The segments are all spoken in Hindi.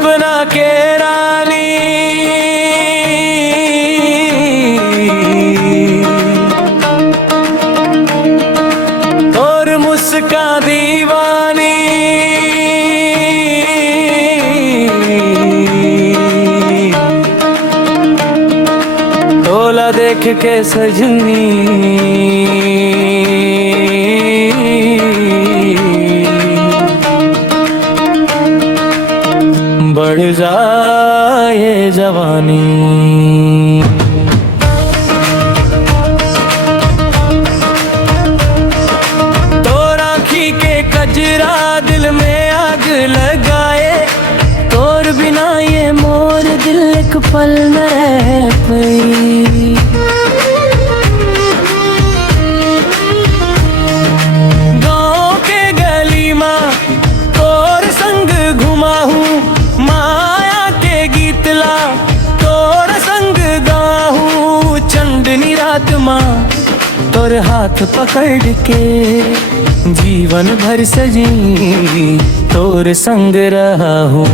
सपना के रानी और मुस्का दीवानी तोला देख के सजनी बढ़ जाए जवानी। तो राखी के कजरा दिल में आग लगाए, तोर बिना ये मोर दिल एक पल न रह पाई। गाँव के गली माँ तोर संग घुमा हूँ, माया के गीतला तोर संग गाहूँ। चंदनी रात माँ तोर हाथ पकड़ के जीवन भर सजी तोर संग रहा हूँ।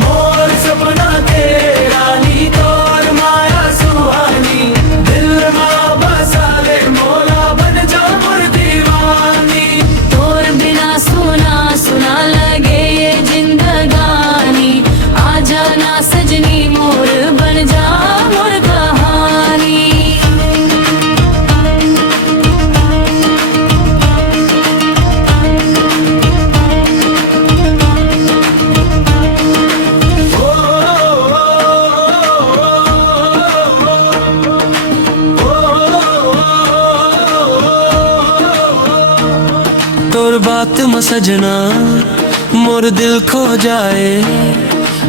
मोर सपना के रानी तोर माया सुहानी, दिल में बसा ले मोला बन जा मोर दीवानी। तोर बिना सुना सुना लगे ये जिंदगानी, आ जाना सजनी मोर बन जा मोर कहानी। तोर बात में सजना मोर दिल खो जाए,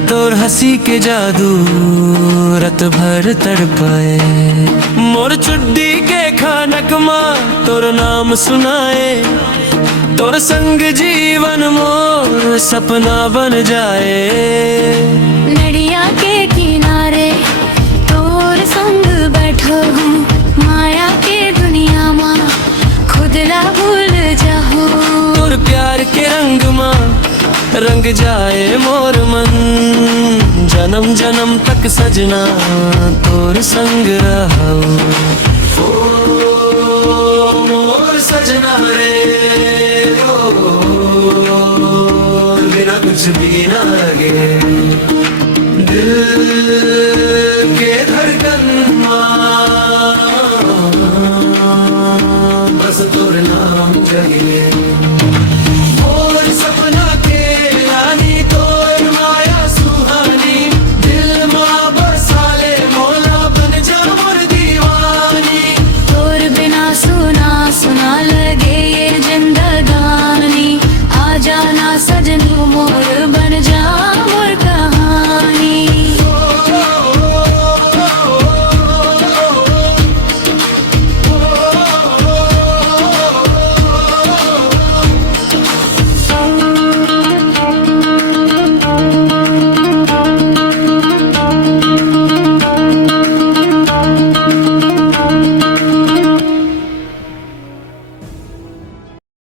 तोर हंसी के जादू रत भर तड़पाए। मोर चुड्डी के खानक माँ तोर नाम सुनाए, तोर संग जीवन मोर सपना बन जाए। नदिया के किनारे तोर संग बैठो हूँ, माया के दुनिया माँ खुद ला भूल जाऊँ। तोर प्यार के रंग माँ रंग जाए मोर मन, जन्म जन्म तक सजना तोर संग रहूं। ओ मोर सजना रे ओ, बिना कुछ भी ना लगे दिल